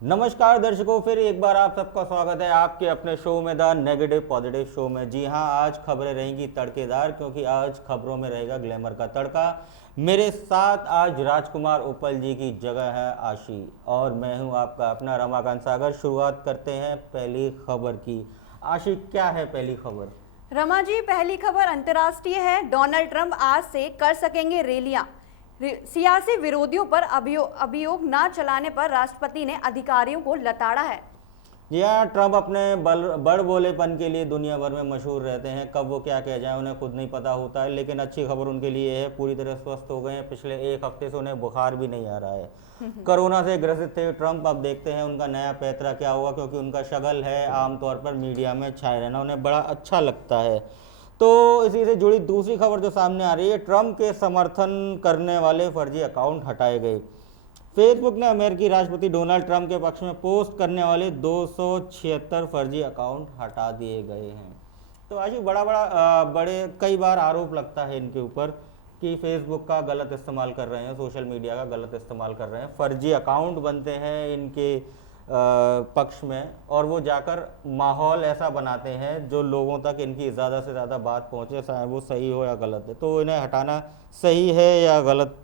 नमस्कार दर्शकों, फिर एक बार आप सबका स्वागत है आपके अपने शो में, द नेगेटिव पॉजिटिव शो में। जी हाँ, आज खबरें रहेंगी तड़केदार, क्योंकि आज खबरों में रहेगा ग्लैमर का तड़का। मेरे साथ आज राजकुमार उपल जी की जगह है आशी, और मैं हूँ आपका अपना रमाकांत सागर। शुरुआत करते हैं पहली खबर की। आशी, क्या है पहली खबर? रमा जी, पहली खबर अंतर्राष्ट्रीय है। डोनाल्ड ट्रंप आज से कर सकेंगे रैलियां। सियासी विरोधियों पर अभियोग न चलाने पर राष्ट्रपति ने अधिकारियों को लताड़ा है। जी हाँ, ट्रंप अपने बड़ बोलेपन के लिए दुनिया भर में मशहूर रहते हैं। कब वो क्या कह जाए उन्हें खुद नहीं पता होता है। लेकिन अच्छी खबर उनके लिए है, पूरी तरह स्वस्थ हो गए हैं। पिछले एक हफ्ते से उन्हें बुखार भी नहीं आ रहा है। कोरोना से ग्रसित थे ट्रंप। अब देखते हैं उनका नया पैतरा क्या होगा, क्योंकि उनका शगल है आमतौर पर मीडिया में छाए रहना, उन्हें बड़ा अच्छा लगता है। तो इसी से जुड़ी दूसरी खबर जो सामने आ रही है, ट्रंप के समर्थन करने वाले फर्जी अकाउंट हटाए गए। फेसबुक ने अमेरिकी राष्ट्रपति डोनाल्ड ट्रंप के पक्ष में पोस्ट करने वाले 276 फर्जी अकाउंट हटा दिए गए हैं। तो आज बड़े कई बार आरोप लगता है इनके ऊपर कि फेसबुक का गलत इस्तेमाल कर रहे हैं, सोशल मीडिया का गलत इस्तेमाल कर रहे हैं। फर्जी अकाउंट बनते हैं इनके पक्ष में, और वो जाकर माहौल ऐसा बनाते हैं जो लोगों तक इनकी ज़्यादा से ज़्यादा बात पहुँचे, चाहे वो सही हो या गलत है। तो इन्हें हटाना सही है या गलत?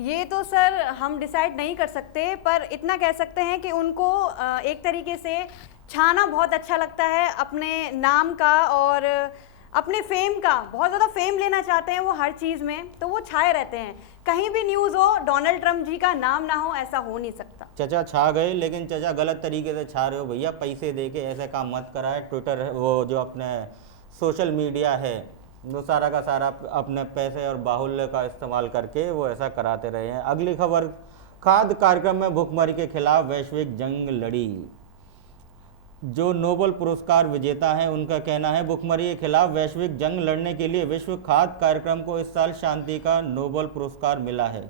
ये तो सर हम डिसाइड नहीं कर सकते, पर इतना कह सकते हैं कि उनको एक तरीके से छाना बहुत अच्छा लगता है अपने नाम का और अपने फेम का। बहुत ज़्यादा फेम लेना चाहते हैं वो हर चीज़ में, तो वो छाए रहते हैं। कहीं भी न्यूज़ हो, डोनाल्ड ट्रंप जी का नाम ना हो, ऐसा हो नहीं सकता। चचा छा गए, लेकिन चचा गलत तरीके से छा रहे हो भैया। पैसे दे के ऐसे काम मत कराए। ट्विटर वो जो अपने सोशल मीडिया है, वो सारा का सारा अपने पैसे और बाहुल्य का इस्तेमाल करके वो ऐसा कराते रहे हैं। अगली खबर, खाद्य कार्यक्रम में भुखमरी के खिलाफ वैश्विक जंग लड़ी। जो नोबेल पुरस्कार विजेता हैं उनका कहना है, भुखमरी के खिलाफ वैश्विक जंग लड़ने के लिए विश्व खाद्य कार्यक्रम को इस साल शांति का नोबेल पुरस्कार मिला है।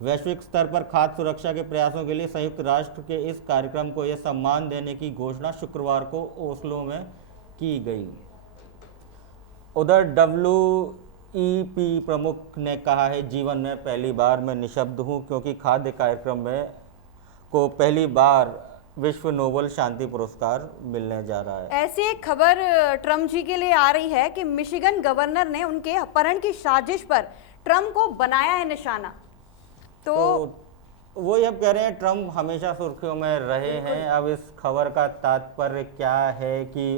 वैश्विक स्तर पर खाद्य सुरक्षा के प्रयासों के लिए संयुक्त राष्ट्र के इस कार्यक्रम को यह सम्मान देने की घोषणा शुक्रवार को ओस्लो में की गई। उधर WEP प्रमुख ने कहा है, जीवन में पहली बार मैं निशब्द हूं, क्योंकि खाद्य कार्यक्रम में को पहली बार विश्व नोबेल शांति पुरस्कार मिलने जा रहा है। ऐसी एक खबर ट्रंप जी के लिए आ रही है कि मिशिगन गवर्नर ने उनके अपहरण की साजिश पर ट्रंप को बनाया है निशाना। तो वही अब कह रहे हैं, ट्रंप हमेशा सुर्खियों में रहे हैं। अब इस खबर का तात्पर्य क्या है कि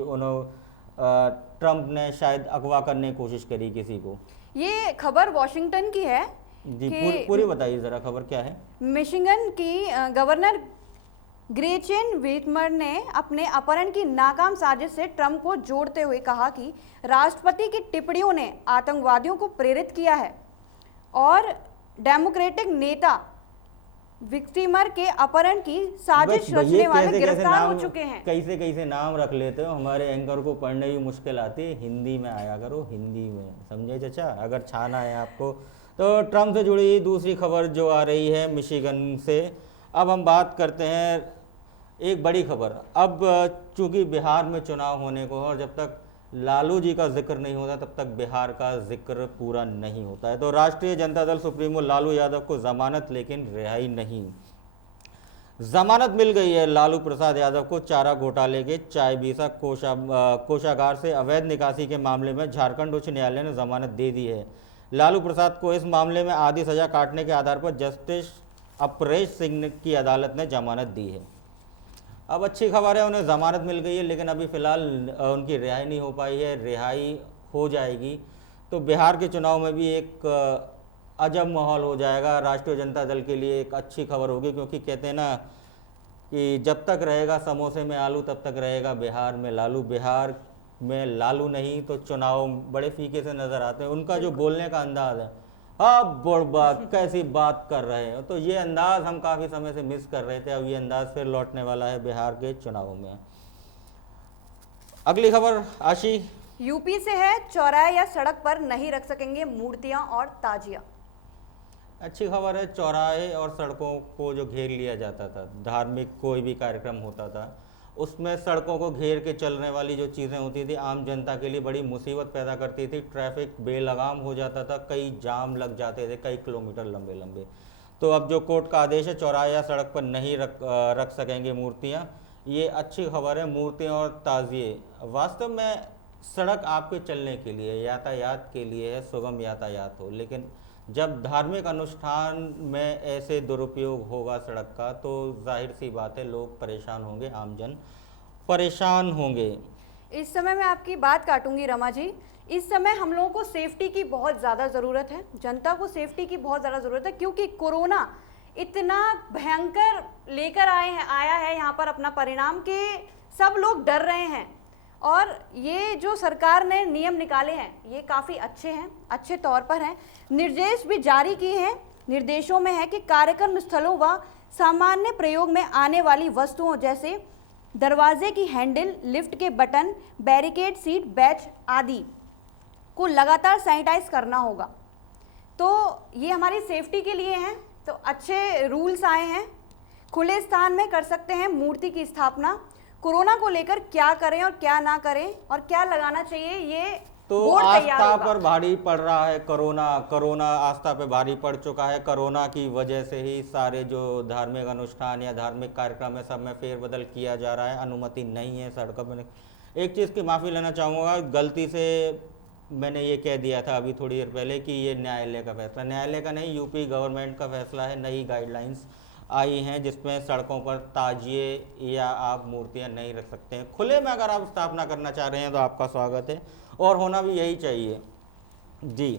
ट्रंप ने शायद अगवा करने की कोशिश करी किसी को। ये खबर वॉशिंगटन की है जी, कि पूरी बताइए जरा, खबर क्या है? मिशिगन की गवर्नर ग्रेचेन व्हिटमर ने अपने अपहरण की नाकाम साजिश से ट्रंप को जोड़ते हुए कहा कि राष्ट्रपति की टिप्पणियों ने आतंकवादियों को प्रेरित किया है और डेमोक्रेटिक नेता विक्टिमर के अपहरण की साजिश रचने वाले गिरफ्तार हो चुके हैं। कैसे कैसे नाम रख लेते हो, हमारे एंकर को पढ़ने भी मुश्किल आती है। हिंदी में आया करो, हिंदी में, समझे चाचा, अगर छाना है आपको। तो ट्रंप से जुड़ी दूसरी खबर जो आ रही है मिशिगन से। अब हम बात करते हैं एक बड़ी खबर। अब चूंकि बिहार में चुनाव होने को, और जब तक लालू जी का जिक्र नहीं होता तब तक बिहार का जिक्र पूरा नहीं होता है। तो राष्ट्रीय जनता दल सुप्रीमो लालू यादव को जमानत, लेकिन रिहाई नहीं। जमानत मिल गई है लालू प्रसाद यादव को चारा घोटाले के चायबीसा कोषागार से अवैध निकासी के मामले में झारखंड उच्च न्यायालय ने जमानत दे दी है। लालू प्रसाद को इस मामले में आधी सजा काटने के आधार पर जस्टिस अपरेश सिंह की अदालत ने जमानत दी है। अब अच्छी खबर है, उन्हें ज़मानत मिल गई है, लेकिन अभी फ़िलहाल उनकी रिहाई नहीं हो पाई है। रिहाई हो जाएगी तो बिहार के चुनाव में भी एक अजब माहौल हो जाएगा। राष्ट्रीय जनता दल के लिए एक अच्छी खबर होगी, क्योंकि कहते हैं ना कि जब तक रहेगा समोसे में आलू तब तक रहेगा बिहार में लालू। बिहार में लालू नहीं तो चुनाव बड़े फीके से नज़र आते हैं। उनका जो बोलने का अंदाज़ है, अब बड़बा कैसी बात कर रहे हैं, तो ये अंदाज हम काफ़ी समय से मिस कर रहे थे। अब ये अंदाज फिर लौटने वाला है बिहार के चुनाव में। अगली खबर आशी, यूपी से है। चौराहे या सड़क पर नहीं रख सकेंगे मूर्तियां और ताजिया। अच्छी खबर है। चौराहे और सड़कों को जो घेर लिया जाता था, धार्मिक कोई भी कार्यक्रम होता था, उसमें सड़कों को घेर के चलने वाली जो चीज़ें होती थी आम जनता के लिए बड़ी मुसीबत पैदा करती थी। ट्रैफिक बेलगाम हो जाता था, कई जाम लग जाते थे, कई किलोमीटर लंबे लंबे। तो अब जो कोर्ट का आदेश है, चौराहे या सड़क पर नहीं रख सकेंगे मूर्तियाँ। ये अच्छी खबर है। मूर्तियाँ और ताजिए वास्तव में सड़क आपके चलने के लिए, यातायात के लिए है, सुगम यातायात हो, लेकिन जब धार्मिक अनुष्ठान में ऐसे दुरुपयोग होगा सड़क का, तो जाहिर सी बात है लोग परेशान होंगे, आमजन परेशान होंगे। इस समय मैं आपकी बात काटूंगी रमा जी। इस समय हम लोगों को सेफ्टी की बहुत ज़्यादा ज़रूरत है, जनता को सेफ्टी की बहुत ज़्यादा ज़रूरत है, क्योंकि कोरोना इतना भयंकर लेकर आया है यहाँ पर अपना परिणाम कि सब लोग डर रहे हैं। और ये जो सरकार ने नियम निकाले हैं ये काफ़ी अच्छे हैं, अच्छे तौर पर हैं। निर्देश भी जारी किए हैं। निर्देशों में है कि कार्यक्रम स्थलों व सामान्य प्रयोग में आने वाली वस्तुओं जैसे दरवाजे की हैंडल, लिफ्ट के बटन, बैरिकेड, सीट बेल्ट आदि को लगातार सैनिटाइज करना होगा। तो ये हमारी सेफ्टी के लिए हैं, तो अच्छे रूल्स आए हैं। खुले स्थान में कर सकते हैं मूर्ति की स्थापना। कोरोना को लेकर क्या करें और क्या ना करें और क्या लगाना चाहिए, ये तो बोर्ड तैयार आस्था होगा। पर भारी पड़ रहा है कोरोना आस्था पे भारी पड़ चुका है। कोरोना की वजह से ही सारे जो धार्मिक अनुष्ठान या धार्मिक कार्यक्रम है सब में फेरबदल किया जा रहा है, अनुमति नहीं है सड़कों पर। एक चीज़ की माफ़ी लेना चाहूँगा, गलती से मैंने ये कह दिया था अभी थोड़ी देर पहले कि ये न्यायालय का फैसला, न्यायालय का नहीं, यूपी गवर्नमेंट का फैसला है। नई गाइडलाइंस आई हैं जिसमें सड़कों पर ताजिए या आप मूर्तियां नहीं रख सकते हैं। खुले में अगर आप स्थापना करना चाह रहे हैं तो आपका स्वागत है और होना भी यही चाहिए जी।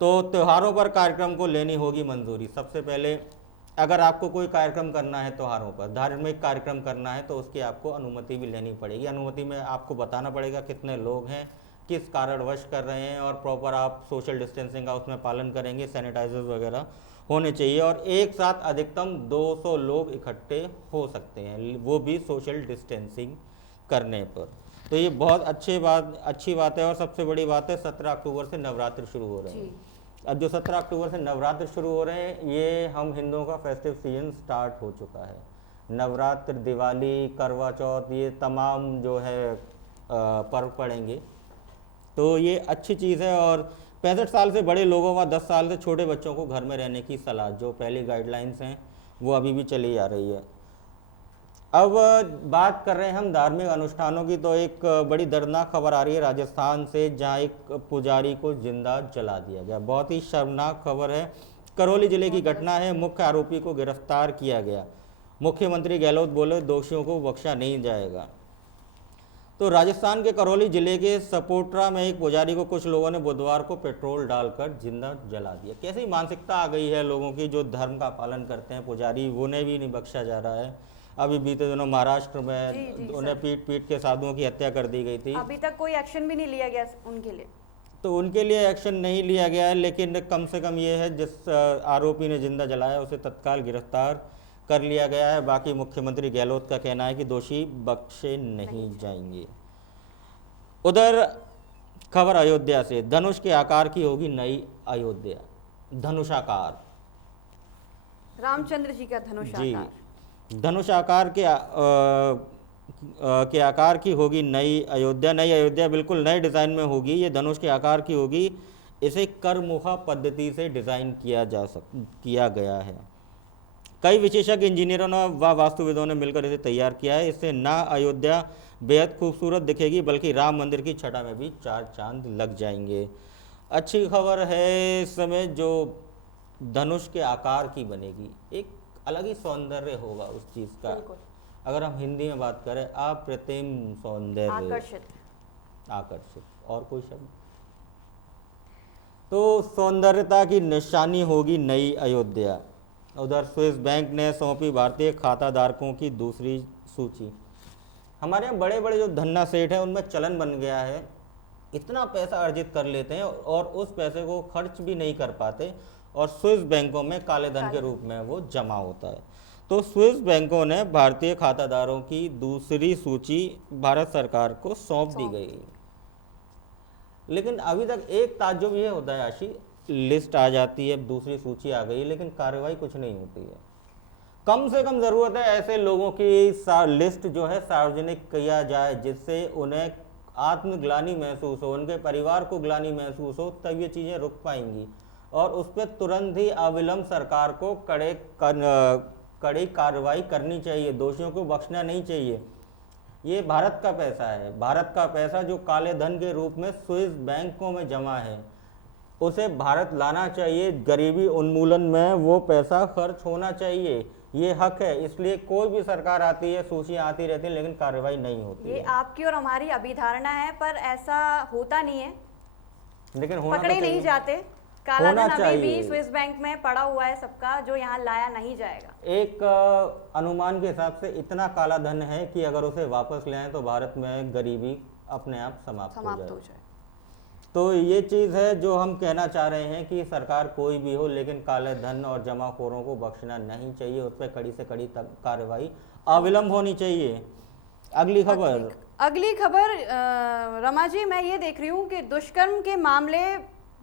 तो त्योहारों पर कार्यक्रम को लेनी होगी मंजूरी। सबसे पहले अगर आपको कोई कार्यक्रम करना है त्योहारों पर, धार्मिक कार्यक्रम करना है, तो उसकी आपको अनुमति भी लेनी पड़ेगी। अनुमति में आपको बताना पड़ेगा कितने लोग हैं, किस कारणवश कर रहे हैं, और प्रॉपर आप सोशल डिस्टेंसिंग का उसमें पालन करेंगे, सैनिटाइजर्स वगैरह होने चाहिए, और एक साथ अधिकतम 200 लोग इकट्ठे हो सकते हैं, वो भी सोशल डिस्टेंसिंग करने पर। तो ये बहुत अच्छी बात है। और सबसे बड़ी बात है 17 अक्टूबर से नवरात्र शुरू हो रहे हैं। अब जो 17 अक्टूबर से नवरात्र शुरू हो रहे हैं, ये हम हिंदुओं का फेस्टिव सीजन स्टार्ट हो चुका है। नवरात्र, दिवाली, करवा चौथ, ये तमाम जो है पर्व पड़ेंगे, तो ये अच्छी चीज़ है। और 65 साल से बड़े लोगों व 10 साल से छोटे बच्चों को घर में रहने की सलाह, जो पहली गाइडलाइंस हैं वो अभी भी चली आ रही है। अब बात कर रहे हैं हम धार्मिक अनुष्ठानों की, तो एक बड़ी दर्दनाक खबर आ रही है राजस्थान से, जहां एक पुजारी को जिंदा जला दिया गया। बहुत ही शर्मनाक खबर है। करौली जिले की घटना है। मुख्य आरोपी को गिरफ्तार किया गया। मुख्यमंत्री गहलोत बोले दोषियों को बख्शा नहीं जाएगा। तो राजस्थान के करौली जिले के सपोट्रा में एक पुजारी को कुछ लोगों ने बुधवार को पेट्रोल डालकर जिंदा जला दिया। कैसी मानसिकता आ गई है लोगों की, जो धर्म का पालन करते हैं पुजारी, उन्हें भी नहीं बख्शा जा रहा है। अभी बीते दिनों महाराष्ट्र में उन्हें पीट के साधुओं की हत्या कर दी गई थी। अभी तक कोई एक्शन भी नहीं लिया गया उनके लिए। तो उनके लिए एक्शन नहीं लिया गया है, लेकिन कम से कम ये है जिस आरोपी ने जिंदा जलाया उसे तत्काल गिरफ्तार कर लिया गया है। बाकी मुख्यमंत्री गहलोत का कहना है कि दोषी बख्शे नहीं जाएंगे। उधर खबर अयोध्या से, धनुष के आकार की होगी नई अयोध्या। धनुषाकार, रामचंद्र जी का धनुष जी, आकार। धनुष आकार के आकार की होगी नई अयोध्या। नई अयोध्या बिल्कुल नए डिज़ाइन में होगी। ये धनुष के आकार की होगी। इसे करमुखा पद्धति से डिज़ाइन किया गया है। कई विशेषज्ञ इंजीनियरों व वास्तुविदों ने मिलकर इसे तैयार किया है। इससे ना अयोध्या बेहद खूबसूरत दिखेगी, बल्कि राम मंदिर की छटा में भी 4 चांद लग जाएंगे। अच्छी खबर है इस समय, जो धनुष के आकार की बनेगी, एक अलग ही सौंदर्य होगा उस चीज़ का। अगर हम हिंदी में बात करें, अप्रतिम सौंदर्य, आकर्षित, और कोई शब्द? तो सौंदर्यता की निशानी होगी नई अयोध्या। उधर स्विस बैंक ने सौंपी भारतीय खाताधारकों की दूसरी सूची। हमारे यहाँ बड़े बड़े जो धन्ना सेठ हैं उनमें चलन बन गया है, इतना पैसा अर्जित कर लेते हैं और उस पैसे को खर्च भी नहीं कर पाते, और स्विस बैंकों में काले धन के रूप में वो जमा होता है। तो स्विस बैंकों ने भारतीय खाताधारों की दूसरी सूची भारत सरकार को सौंप दी गई। लेकिन अभी तक एक ताज्जुब ये होता है आशी, लिस्ट आ जाती है, दूसरी सूची आ गई, लेकिन कार्रवाई कुछ नहीं होती है। कम से कम ज़रूरत है ऐसे लोगों की लिस्ट जो है सार्वजनिक किया जाए, जिससे उन्हें आत्मग्लानि महसूस हो, उनके परिवार को ग्लानि महसूस हो, तब ये चीज़ें रुक पाएंगी। और उस पर तुरंत ही अविलंब सरकार को कड़ी कार्रवाई करनी चाहिए, दोषियों को बख्शना नहीं चाहिए। ये भारत का पैसा है, भारत का पैसा जो काले धन के रूप में स्विस बैंकों में जमा है, उसे भारत लाना चाहिए। गरीबी उन्मूलन में वो पैसा खर्च होना चाहिए, ये हक है। इसलिए कोई भी सरकार आती है, सूचियां आती रहती हैं, लेकिन कार्रवाई नहीं होती ये है। आपकी और हमारी अभिधारणा है, पर ऐसा होता नहीं है, लेकिन होना पकड़े तो नहीं चाहिए। जाते। काला होना धन अभी भी चाहिए। स्विस बैंक में पड़ा हुआ है सबका, जो यहाँ लाया नहीं जाएगा। एक अनुमान के हिसाब से इतना काला धन है कि अगर उसे वापस ले आएं तो भारत में गरीबी अपने आप समाप्त हो जाए। तो ये चीज़ है जो हम कहना चाह रहे हैं कि सरकार कोई भी हो, लेकिन काले धन और जमाखोरों को बख्शना नहीं चाहिए, उस पर कड़ी से कड़ी कार्रवाई अविलंब होनी चाहिए। अगली खबर रमा जी, मैं ये देख रही हूँ कि दुष्कर्म के मामले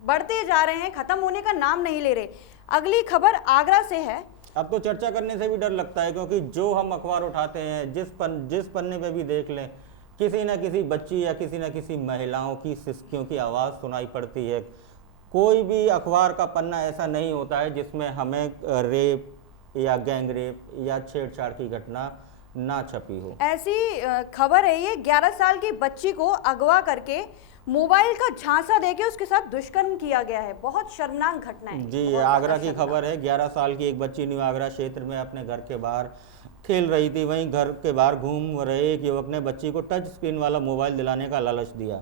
बढ़ते जा रहे हैं, खत्म होने का नाम नहीं ले रहे। अगली खबर आगरा से है। अब तो चर्चा करने से भी डर लगता है, क्योंकि जो हम अखबार उठाते हैं, जिस पन्ने पे भी देख लें, किसी न किसी बच्ची या किसी न किसी महिलाओं की सिसकियों की आवाज़ सुनाई पड़ती है। कोई भी अखबार का पन्ना ऐसा नहीं होता है जिसमें हमें रेप या गैंग रेप या छेड़छाड़ की घटना ना छपी हो। ऐसी खबर है ये, 11 साल की बच्ची को अगवा करके मोबाइल का झांसा देके उसके साथ दुष्कर्म किया गया है। बहुत शर्मनाक घटना है जी, ये आगरा की खबर है। 11 साल की एक बच्ची न्यू आगरा क्षेत्र में अपने घर के बाहर खेल रही थी, वहीं घर के बाहर घूम रहे एक युवक ने बच्ची को टच स्क्रीन वाला मोबाइल दिलाने का लालच दिया।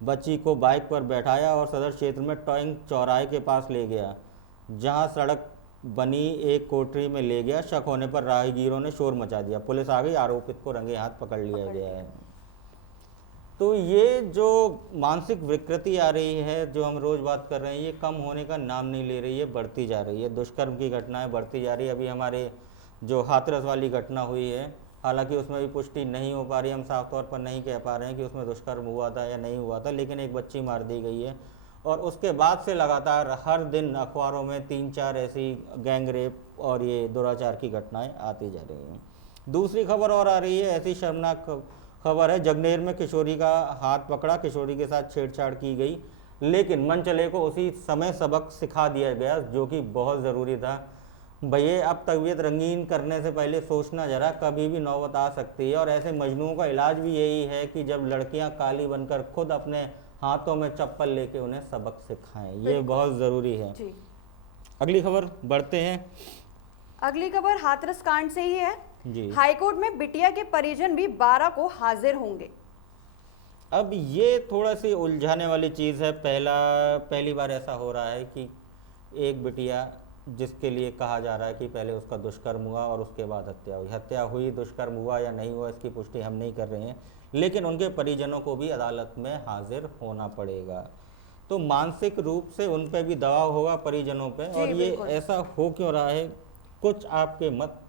बच्ची को बाइक पर बैठाया और सदर क्षेत्र में टोइंग चौराहे के पास ले गया, जहां सड़क बनी एक कोठरी में ले गया। शक होने पर राहगीरों ने शोर मचा दिया। पुलिस आ गई, आरोपित को रंगे हाथ पकड़ लिया गया है। तो ये जो मानसिक विकृति आ रही है, जो हम रोज बात कर रहे हैं, ये कम होने का नाम नहीं ले रही है, बढ़ती जा रही है। दुष्कर्म की घटनाएं बढ़ती जा रही है। अभी हमारे जो हाथरस वाली घटना हुई है, हालांकि उसमें भी पुष्टि नहीं हो पा रही, हम साफ तौर पर नहीं कह पा रहे हैं कि उसमें दुष्कर्म हुआ था या नहीं हुआ था, लेकिन एक बच्ची मार दी गई है। और उसके बाद से लगातार हर दिन अखबारों में 3-4 ऐसी गैंग रेप और ये दुराचार की घटनाएं आती जा रही हैं। दूसरी खबर और आ रही है, ऐसी शर्मनाक खबर है, जगनेर में किशोरी का हाथ पकड़ा, किशोरी के साथ छेड़छाड़ की गई, लेकिन मनचले को उसी समय सबक सिखा दिया गया, जो कि बहुत ज़रूरी था। भैया, अब तबीयत रंगीन करने से पहले सोचना जरा, कभी भी नौबत आ सकती है। और ऐसे मजनूओं का इलाज भी यही है कि जब लड़कियां काली बनकर खुद अपने हाथों में चप्पल लेके उन्हें सबक सिखाएं, ये बहुत ज़रूरी है जी। अगली खबर बढ़ते हैं। अगली खबर हाथरस कांड से ही है जी। हाईकोर्ट में बिटिया के परिजन भी 12 को हाजिर होंगे। अब ये थोड़ा सी उलझाने वाली चीज़ है। पहली बार ऐसा हो रहा है कि एक बिटिया, जिसके लिए कहा जा रहा है कि पहले उसका दुष्कर्म हुआ और उसके बाद हत्या हुई, दुष्कर्म हुआ या नहीं हुआ इसकी पुष्टि हम नहीं कर रहे हैं, लेकिन उनके परिजनों को भी अदालत में हाजिर होना पड़ेगा। तो मानसिक रूप से उन पर भी दबाव होगा परिजनों पे। और ये ऐसा हो क्यों रहा है, कुछ आपके मत?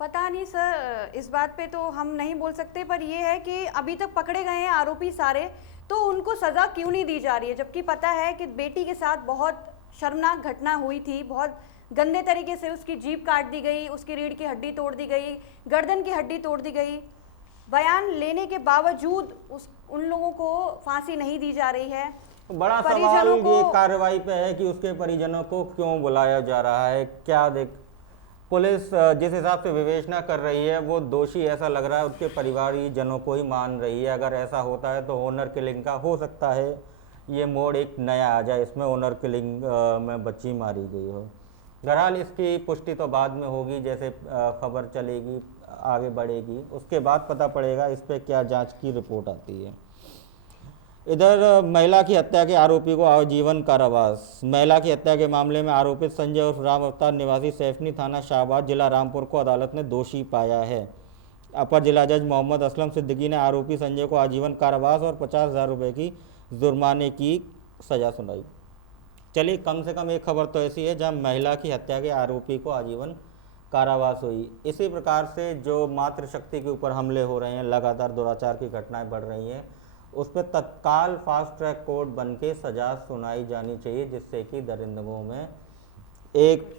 पता नहीं सर, इस बात पे तो हम नहीं बोल सकते, पर ये है कि अभी तक पकड़े गए हैं आरोपी सारे, तो उनको सज़ा क्यों नहीं दी जा रही है, जबकि पता है कि बेटी के साथ बहुत शर्मनाक घटना हुई थी। बहुत गंदे तरीके से उसकी जीभ काट दी गई, उसकी रीढ़ की हड्डी तोड़ दी गई, गर्दन की हड्डी तोड़ दी गई। बयान लेने के बावजूद उन लोगों को फांसी नहीं दी जा रही है। बड़ा सवाल ये कार्रवाई पे है कि उसके परिजनों को क्यों बुलाया जा रहा है। क्या पुलिस जिस हिसाब से विवेचना कर रही है, वो दोषी ऐसा लग रहा है उसके परिवारजनों को ही मान रही है। अगर ऐसा होता है तो ऑनर किलिंग का हो सकता है ये मोड़ एक नया आ जाए, इसमें ऑनर किलिंग में बच्ची मारी गई हो। बहरहाल इसकी पुष्टि तो बाद में होगी, जैसे खबर चलेगी आगे बढ़ेगी उसके बाद पता पड़ेगा इस पर क्या जांच की रिपोर्ट आती है। इधर महिला की हत्या के आरोपी को आजीवन कारावास। महिला की हत्या के मामले में आरोपित संजय उर्फ राम अवतार निवासी सैफनी थाना शाहबाद जिला रामपुर को अदालत ने दोषी पाया है। अपर जिला जज मोहम्मद असलम सिद्दीकी ने आरोपी संजय को आजीवन कारावास और 50,000 रुपये की जुर्माने की सजा सुनाई। चलिए, कम से कम एक खबर तो ऐसी है जहां महिला की हत्या के आरोपी को आजीवन कारावास हुई। इसी प्रकार से जो मातृशक्ति के ऊपर हमले हो रहे हैं, लगातार दुराचार की घटनाएं बढ़ रही हैं, उस पर तत्काल फास्ट ट्रैक कोर्ट बन के सजा सुनाई जानी चाहिए, जिससे कि दरिंदों में एक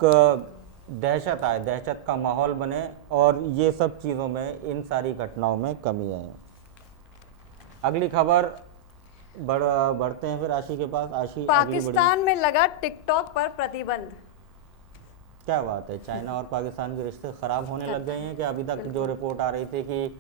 दहशत आए, दहशत का माहौल बने और ये सब चीज़ों में, इन सारी घटनाओं में कमी आए। अगली खबर बढ़ते हैं फिर आशी के पास। आशी, अगली बड़ी पाकिस्तान में लगा टिकटॉक पर प्रतिबंध। क्या बात है, चाइना और पाकिस्तान के रिश्ते खराब होने लग गए हैं? कि अभी तक जो रिपोर्ट आ रही थी कि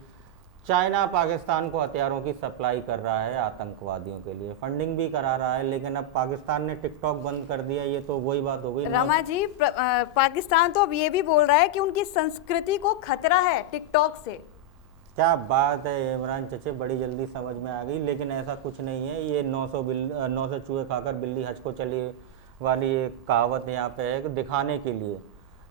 चाइना पाकिस्तान को हथियारों की सप्लाई कर रहा है, आतंकवादियों के लिए फंडिंग भी करा रहा है, लेकिन अब पाकिस्तान ने टिकटॉक बंद कर दिया, ये तो वही बात हो गई ना। रमा जी, पाकिस्तान तो अब ये भी बोल रहा है कि उनकी संस्कृति को खतरा है टिकटॉक से। क्या बात है इमरान चचे, बड़ी जल्दी समझ में आ गई। लेकिन ऐसा कुछ नहीं है, ये 900 चूहे खाकर बिल्ली हज को चली वाली एक कहावत यहाँ पे है कि दिखाने के लिए।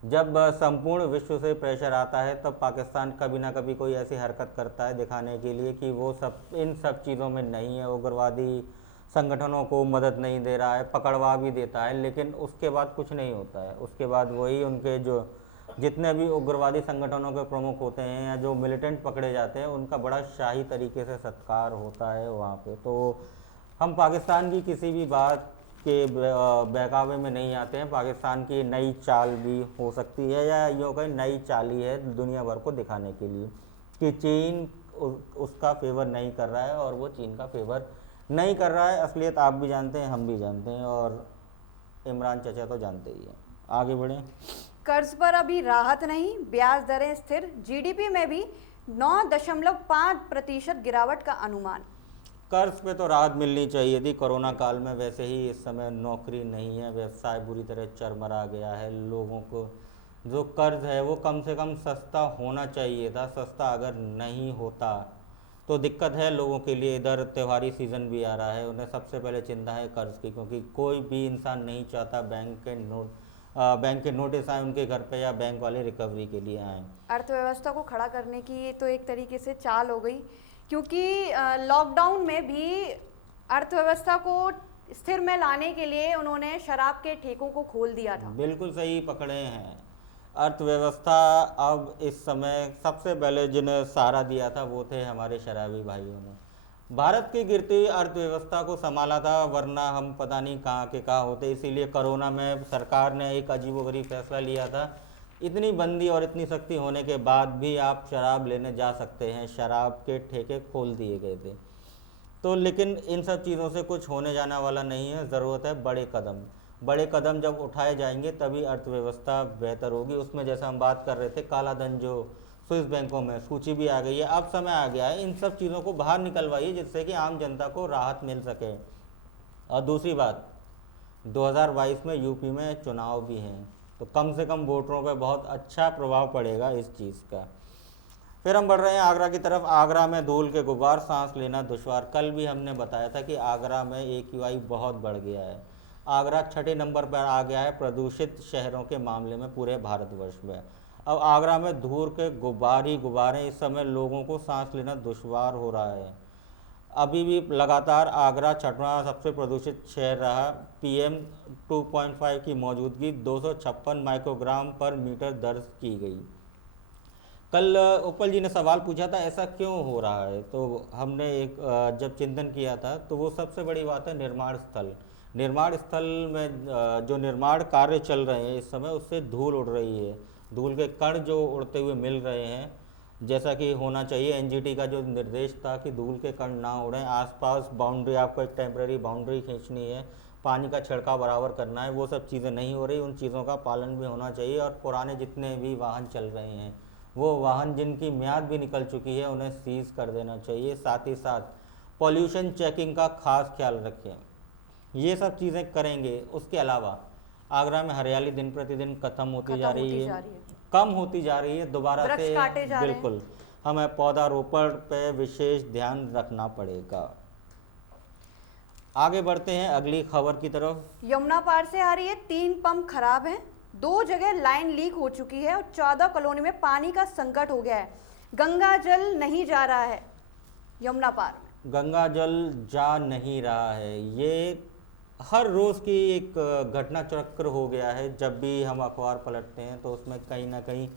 जब संपूर्ण विश्व से प्रेशर आता है तब पाकिस्तान कभी ना कभी कोई ऐसी हरकत करता है दिखाने के लिए कि वो इन सब चीज़ों में नहीं है, उग्रवादी संगठनों को मदद नहीं दे रहा है, पकड़वा भी देता है, लेकिन उसके बाद कुछ नहीं होता है। उसके बाद वही उनके जो जितने भी उग्रवादी संगठनों के प्रमुख होते हैं या जो मिलिटेंट पकड़े जाते हैं, उनका बड़ा शाही तरीके से सत्कार होता है वहाँ पे। तो हम पाकिस्तान की किसी भी बात के बहकावे में नहीं आते हैं। पाकिस्तान की नई चाल भी हो सकती है या यूँ कहीं नई चाली है दुनिया भर को दिखाने के लिए कि चीन उसका फेवर नहीं कर रहा है और वो चीन का फेवर नहीं कर रहा है। असलियत आप भी जानते हैं, हम भी जानते हैं और इमरान चचा तो जानते ही हैं। आगे बढ़ें। कर्ज पर अभी राहत नहीं, ब्याज दरें स्थिर, जीडीपी में भी 9.5% गिरावट का अनुमान। कर्ज पे तो राहत मिलनी चाहिए थी कोरोना काल में, वैसे ही इस समय नौकरी नहीं है, व्यवसाय बुरी तरह चरमरा गया है। लोगों को जो कर्ज है वो कम से कम सस्ता होना चाहिए था। सस्ता अगर नहीं होता तो दिक्कत है लोगों के लिए। इधर त्योहारी सीज़न भी आ रहा है, उन्हें सबसे पहले चिंता है कर्ज की, क्योंकि कोई भी इंसान नहीं चाहता बैंक के नोटिस आए उनके घर पे या बैंक वाले रिकवरी के लिए आए। अर्थव्यवस्था को खड़ा करने की ये तो एक तरीके से चाल हो गई, क्योंकि लॉकडाउन में भी अर्थव्यवस्था को स्थिर में लाने के लिए उन्होंने शराब के ठेकों को खोल दिया था। बिल्कुल सही पकड़े हैं। अर्थव्यवस्था अब इस समय सबसे पहले जिन्हें सहारा दिया था वो थे हमारे शराबी भाइयों ने। भारत की गिरती अर्थव्यवस्था को संभाला था, वरना हम पता नहीं कहाँ के कहाँ होते। इसीलिए कोरोना में सरकार ने एक अजीबोगरीब फैसला लिया था। इतनी बंदी और इतनी सख्ती होने के बाद भी आप शराब लेने जा सकते हैं, शराब के ठेके खोल दिए गए थे। तो लेकिन इन सब चीज़ों से कुछ होने जाने वाला नहीं है। ज़रूरत है बड़े कदम। बड़े कदम जब उठाए जाएंगे तभी अर्थव्यवस्था बेहतर होगी। उसमें जैसा हम बात कर रहे थे, काला धन जो स्विस बैंकों में सूची भी आ गई है, अब समय आ गया है इन सब चीज़ों को बाहर निकलवाइए जिससे कि आम जनता को राहत मिल सके। और दूसरी बात, 2022 में यूपी में चुनाव भी हैं, तो कम से कम वोटरों पर बहुत अच्छा प्रभाव पड़ेगा इस चीज़ का। फिर हम बढ़ रहे हैं आगरा की तरफ। आगरा में धूल के गुबार, सांस लेना दुश्वार। कल भी हमने बताया था कि आगरा में AQI बहुत बढ़ गया है। आगरा 6ठे नंबर पर आ गया है प्रदूषित शहरों के मामले में पूरे भारतवर्ष में। अब आगरा में धूल के गुबार ही गुबार हैं। इस समय लोगों को सांस लेना दुश्वार हो रहा है। अभी भी लगातार आगरा 6वां सबसे प्रदूषित शहर रहा। PM 2.5 की मौजूदगी 256 माइक्रोग्राम पर मीटर दर्ज की गई। कल उपल जी ने सवाल पूछा था ऐसा क्यों हो रहा है, तो हमने एक जब चिंतन किया था तो वो सबसे बड़ी बात है निर्माण स्थल। निर्माण स्थल में जो निर्माण कार्य चल रहे हैं इस समय, उससे धूल उड़ रही है। धूल के कण जो उड़ते हुए मिल रहे हैं, जैसा कि होना चाहिए। NGT का जो निर्देश था कि धूल के कण ना उड़ें, आसपास बाउंड्री, आपको एक टेम्पररी बाउंड्री खींचनी है, पानी का छिड़काव बराबर करना है, वो सब चीज़ें नहीं हो रही। उन चीज़ों का पालन भी होना चाहिए। और पुराने जितने भी वाहन चल रहे हैं, वो वाहन जिनकी म्याद भी निकल चुकी है, उन्हें सीज कर देना चाहिए। साथ ही साथ पॉल्यूशन चेकिंग का खास ख्याल रखें। ये सब चीज़ें करेंगे। उसके अलावा आगरा में हरियाली दिन प्रतिदिन खत्म होती जा रही है, कम होती जा रही है, दोबारा से काटे जा रहे हैं। बिल्कुल हमें पौधारोपण पे विशेष ध्यान रखना पड़ेगा। आगे बढ़ते हैं अगली खबर की तरफ। यमुना पार से आ रही है, 3 पंप खराब हैं, 2 जगह लाइन लीक हो चुकी है और 14 कॉलोनी में पानी का संकट हो गया है। गंगा जल नहीं जा रहा है यमुना पार में। गंगा जल जा नहीं रहा है, ये हर रोज़ की एक घटना चक्र हो गया है। जब भी हम अखबार पलटते हैं तो उसमें कहीं ना कहीं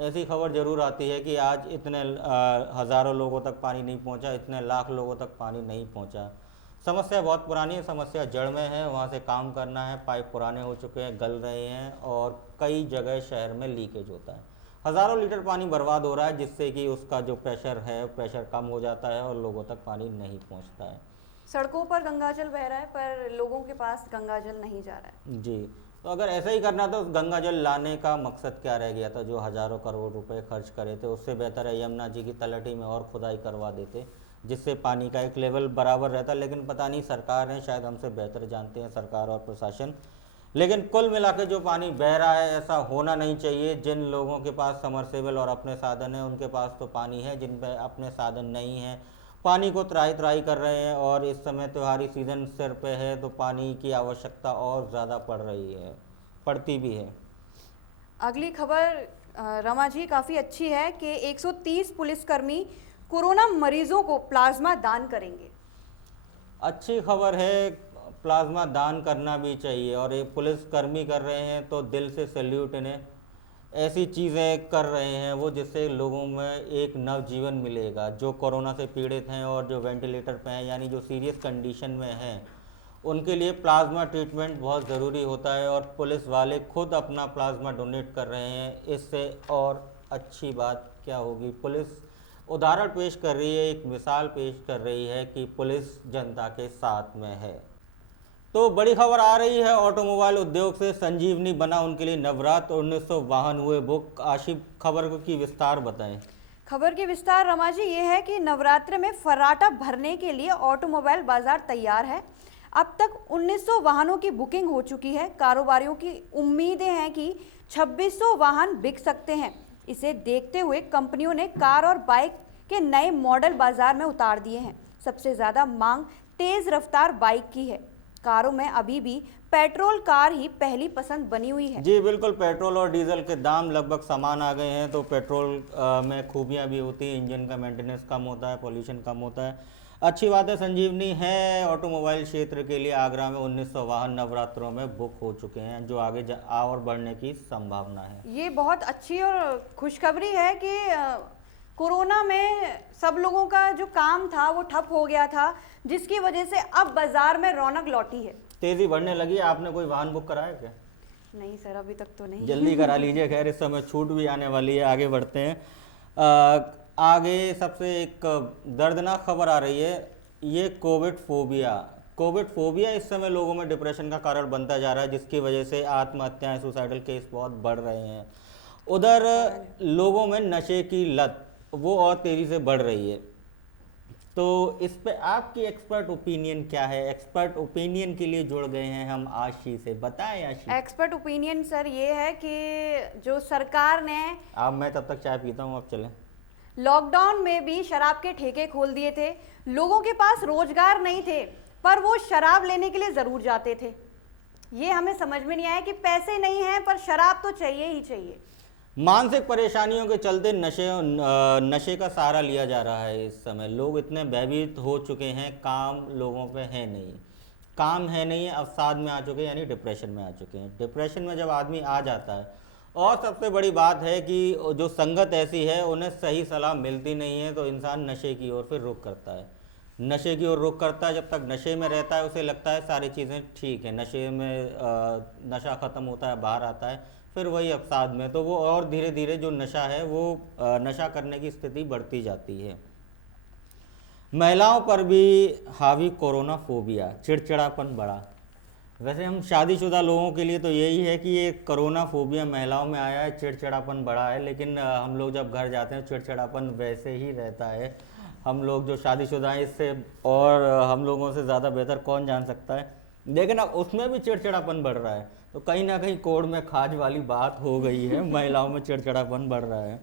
ऐसी खबर ज़रूर आती है कि आज इतने हज़ारों लोगों तक पानी नहीं पहुंचा, इतने लाख लोगों तक पानी नहीं पहुंचा। समस्या बहुत पुरानी है, समस्या जड़ में है, वहाँ से काम करना है। पाइप पुराने हो चुके हैं, गल रहे हैं और कई जगह शहर में लीकेज होता है। हज़ारों लीटर पानी बर्बाद हो रहा है, जिससे कि उसका जो प्रेशर है, प्रेशर कम हो जाता है और लोगों तक पानी नहीं पहुँचता है। सड़कों पर गंगाजल बह रहा है पर लोगों के पास गंगाजल नहीं जा रहा है। जी, तो अगर ऐसा ही करना तो गंगा जल लाने का मकसद क्या रह गया था? जो हजारों करोड़ रुपए खर्च करे थे, उससे बेहतर है यमुना जी की तलहटी में और खुदाई करवा देते, जिससे पानी का एक लेवल बराबर रहता। लेकिन पता नहीं, सरकार है, शायद हमसे बेहतर जानते हैं सरकार और प्रशासन। लेकिन कुल मिला के जो पानी बह रहा है, ऐसा होना नहीं चाहिए। जिन लोगों के पास समरसेबल और अपने साधन हैं, उनके पास तो पानी है, जिन पे अपने साधन नहीं हैं, पानी को त्राही त्राही कर रहे हैं। और इस समय त्योहारी सीजन सिर पे है, तो पानी की आवश्यकता और ज़्यादा पड़ती भी है। अगली खबर रमा जी काफ़ी अच्छी है कि 130 पुलिसकर्मी कोरोना मरीजों को प्लाज्मा दान करेंगे। अच्छी खबर है, प्लाज्मा दान करना भी चाहिए और ये पुलिसकर्मी कर रहे हैं तो दिल से सैल्यूट इन्हें। ऐसी चीज़ें कर रहे हैं वो, जिससे लोगों में एक नवजीवन मिलेगा। जो कोरोना से पीड़ित हैं और जो वेंटिलेटर पे हैं, यानी जो सीरियस कंडीशन में हैं, उनके लिए प्लाज्मा ट्रीटमेंट बहुत ज़रूरी होता है और पुलिस वाले खुद अपना प्लाज्मा डोनेट कर रहे हैं। इससे और अच्छी बात क्या होगी? पुलिस उदाहरण पेश कर रही है, एक मिसाल पेश कर रही है कि पुलिस जनता के साथ में है। तो बड़ी खबर आ रही है ऑटोमोबाइल उद्योग से, संजीवनी बना उनके लिए नवरात्र, 1900 वाहन हुए बुक। आशिफ, खबर की विस्तार बताएं। खबर के विस्तार रमा जी ये है कि नवरात्र में फर्राटा भरने के लिए ऑटोमोबाइल बाजार तैयार है। अब तक 1900 वाहनों की बुकिंग हो चुकी है। कारोबारियों की उम्मीदें हैं कि 2600 वाहन बिक सकते हैं। इसे देखते हुए कंपनियों ने कार और बाइक के नए मॉडल बाजार में उतार दिए हैं। सबसे ज़्यादा मांग तेज रफ्तार बाइक की है। कारों में अभी भी पेट्रोल कार ही पहली पसंद बनी हुई है। जी बिल्कुल, पेट्रोल और डीजल के दाम लगभग समान आ गए हैं। तो पेट्रोल में खूबियां भी होती हैं, इंजन का मेंटेनेंस कम होता है, पोल्यूशन कम होता है। अच्छी बात है, संजीवनी है ऑटोमोबाइल क्षेत्र के लिए। आगरा में 1900 वाहन नवरात्रों में बुक हो चुके हैं, जो आगे और बढ़ने की संभावना है। ये बहुत अच्छी और खुशखबरी है कि कोरोना में सब लोगों का जो काम था वो ठप हो गया था, जिसकी वजह से अब बाजार में रौनक लौटी है, तेजी बढ़ने लगी। आपने कोई वाहन बुक कराया क्या? नहीं सर, अभी तक तो नहीं। जल्दी करा लीजिए, खैर इस समय छूट भी आने वाली है। आगे बढ़ते हैं। आगे सबसे एक दर्दनाक खबर आ रही है, ये कोविड फोबिया इस समय लोगों में डिप्रेशन का कारण बनता जा रहा है, जिसकी वजह से आत्महत्याएं, सुसाइडल केस बहुत बढ़ रहे हैं। उधर लोगों में नशे की लत वो और तेज़ी से बढ़ रही है। तो इस पे आपकी एक्सपर्ट ओपिनियन क्या है? एक्सपर्ट ओपिनियन के लिए जुड़ गए हैं हम आशी से, बताएं आशी। एक्सपर्ट ओपिनियन सर ये है कि जो सरकार ने, अब मैं तब तक चाय पीता हूँ, अब चलें। लॉकडाउन में भी शराब के ठेके खोल दिए थे। लोगों के पास रोजगार नहीं थे, पर वो शराब लेने के लिए ज़रूर जाते थे। ये हमें समझ में नहीं आया कि पैसे नहीं हैं पर शराब तो चाहिए ही चाहिए। मानसिक परेशानियों के चलते नशे का सहारा लिया जा रहा है। इस समय लोग इतने भयभीत हो चुके हैं, काम लोगों पे है नहीं, काम है नहीं, अवसाद में आ चुके हैं, यानी डिप्रेशन में आ चुके हैं। डिप्रेशन में जब आदमी आ जाता है, और सबसे बड़ी बात है कि जो संगत ऐसी है, उन्हें सही सलाह मिलती नहीं है, तो इंसान नशे की ओर फिर रुख करता है। नशे की ओर रुख करता है। जब तक नशे में रहता है, उसे लगता है सारी चीज़ें ठीक है। नशे में नशा ख़त्म होता है, बाहर आता है, फिर वही अवसाद में, तो वो और धीरे धीरे जो नशा है वो नशा करने की स्थिति बढ़ती जाती है। महिलाओं पर भी हावी कोरोना फोबिया, चिड़चिड़ापन बढ़ा। वैसे हम शादीशुदा लोगों के लिए तो यही है कि ये कोरोना फोबिया महिलाओं में आया है, चिड़चिड़ापन बढ़ा है। लेकिन हम लोग जब घर जाते हैं, चिड़चिड़ापन वैसे ही रहता है। हम लोग जो शादीशुदा हैं, इससे और हम लोगों से ज़्यादा बेहतर कौन जान सकता है। लेकिन अब उसमें भी चिड़चिड़ापन बढ़ रहा है, तो कहीं ना कहीं कोड़ में खाज वाली बात हो गई है। महिलाओं में चिड़चिड़ापन बढ़ रहा है।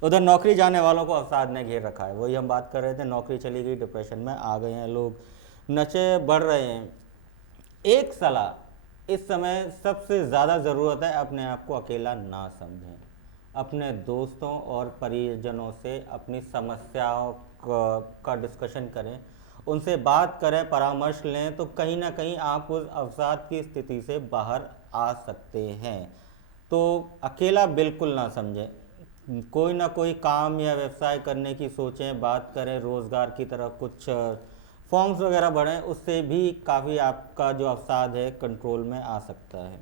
उधर नौकरी जाने वालों को अवसाद ने घेर रखा है। वही हम बात कर रहे थे, नौकरी चली गई, डिप्रेशन में आ गए हैं लोग, नशे बढ़ रहे हैं। एक सलाह इस समय सबसे ज़्यादा ज़रूरत है, अपने आप को अकेला ना समझें। अपने दोस्तों और परिजनों से अपनी समस्याओं का डिस्कशन करें, उनसे बात करें, परामर्श लें, तो कहीं ना कहीं आप उस अवसाद की स्थिति से बाहर आ सकते हैं। तो अकेला बिल्कुल ना समझें। कोई ना कोई काम या व्यवसाय करने की सोचें, बात करें, रोज़गार की तरफ कुछ फॉर्म्स वगैरह बढ़ें, उससे भी काफ़ी आपका जो अवसाद है कंट्रोल में आ सकता है।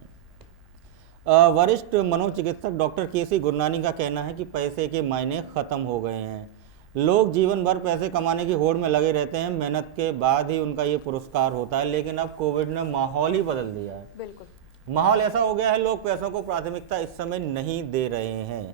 वरिष्ठ मनोचिकित्सक डॉक्टर केसी गुरनानी का कहना है कि पैसे के मायने ख़त्म हो गए हैं। लोग जीवन भर पैसे कमाने की होड़ में लगे रहते हैं, मेहनत के बाद ही उनका ये पुरस्कार होता है, लेकिन अब कोविड ने माहौल ही बदल दिया है। बिल्कुल। माहौल ऐसा हो गया है, लोग पैसों को प्राथमिकता इस समय नहीं दे रहे हैं,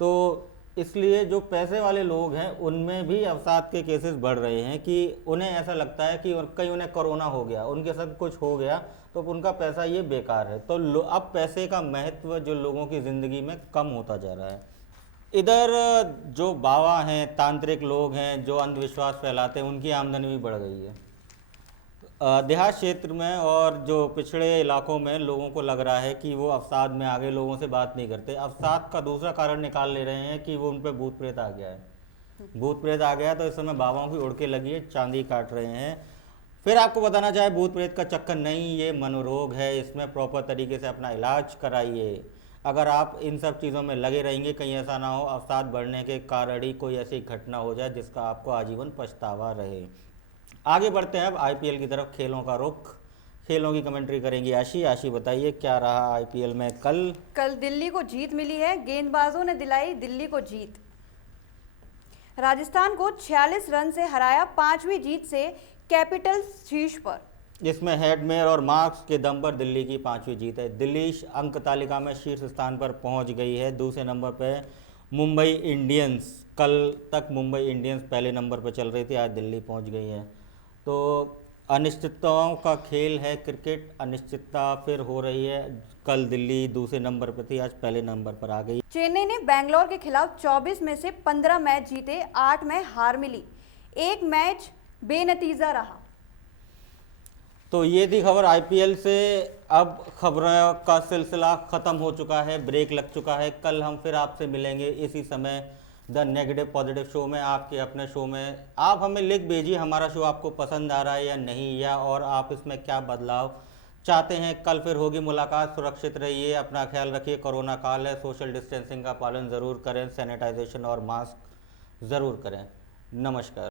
तो इसलिए जो पैसे वाले लोग हैं उनमें भी अवसाद के केसेस बढ़ रहे हैं कि उन्हें ऐसा लगता है कि कहीं उन्हें कोरोना हो गया, उनके साथ कुछ हो गया तो उनका पैसा ये बेकार है। तो अब पैसे का महत्व जो लोगों की ज़िंदगी में कम होता जा रहा है। इधर जो बाबा हैं, तांत्रिक लोग हैं जो अंधविश्वास फैलाते हैं, उनकी आमदनी भी बढ़ गई है। देहात क्षेत्र में और जो पिछड़े इलाकों में लोगों को लग रहा है कि वो अवसाद में आगे लोगों से बात नहीं करते। अवसाद का दूसरा कारण निकाल ले रहे हैं कि वो उन पर भूत प्रेत आ गया है। भूत प्रेत आ गया तो इस समय बाबाओं की उड़के लगी है, चांदी काट रहे हैं। फिर आपको बताना चाहे भूत प्रेत का चक्कर नहीं, ये मनोरोग है, इसमें प्रॉपर तरीके से अपना इलाज कराइए। अगर आप इन सब चीज़ों में लगे रहेंगे, कहीं ऐसा ना हो अवसाद बढ़ने के कारण ही कोई ऐसी घटना हो जाए जिसका आपको आजीवन पछतावा रहे। आगे बढ़ते हैं अब आईपीएल की तरफ, खेलों का रुख, खेलों की कमेंट्री करेंगी आशी। बताइए क्या रहा आईपीएल में कल दिल्ली को जीत मिली है, गेंदबाजों ने दिलाई दिल्ली को जीत। राजस्थान को 46 रन से हराया, 5वीं जीत से कैपिटल शीर्ष पर। इसमें हेडमेयर और मार्क्स के दम पर दिल्ली की 5वीं जीत है। दिल्ली अंक तालिका में शीर्ष स्थान पर पहुंच गई है। दूसरे नंबर पर मुंबई इंडियंस, कल तक मुंबई इंडियंस पहले नंबर पर चल रही थी, आज दिल्ली पहुंच गई है। तो अनिश्चितताओं का खेल है क्रिकेट, अनिश्चितता फिर हो रही है। कल दिल्ली दूसरे नंबर पर थी, आज पहले नंबर पर आ गई। चेन्नई ने बैंगलोर के खिलाफ 24 में से 15 मैच जीते, 8 में हार मिली, एक मैच बेनतीजा रहा। तो ये थी खबर आईपीएल से। अब खबरों का सिलसिला ख़त्म हो चुका है, ब्रेक लग चुका है। कल हम फिर आपसे मिलेंगे इसी समय द नेगेटिव पॉजिटिव शो में, आपके अपने शो में। आप हमें लिख भेजिए हमारा शो आपको पसंद आ रहा है या नहीं, या और आप इसमें क्या बदलाव चाहते हैं। कल फिर होगी मुलाकात, सुरक्षित रहिए, अपना ख्याल रखिए। कोरोना काल है, सोशल डिस्टेंसिंग का पालन ज़रूर करें, सैनिटाइजेशन और मास्क ज़रूर करें। नमस्कार।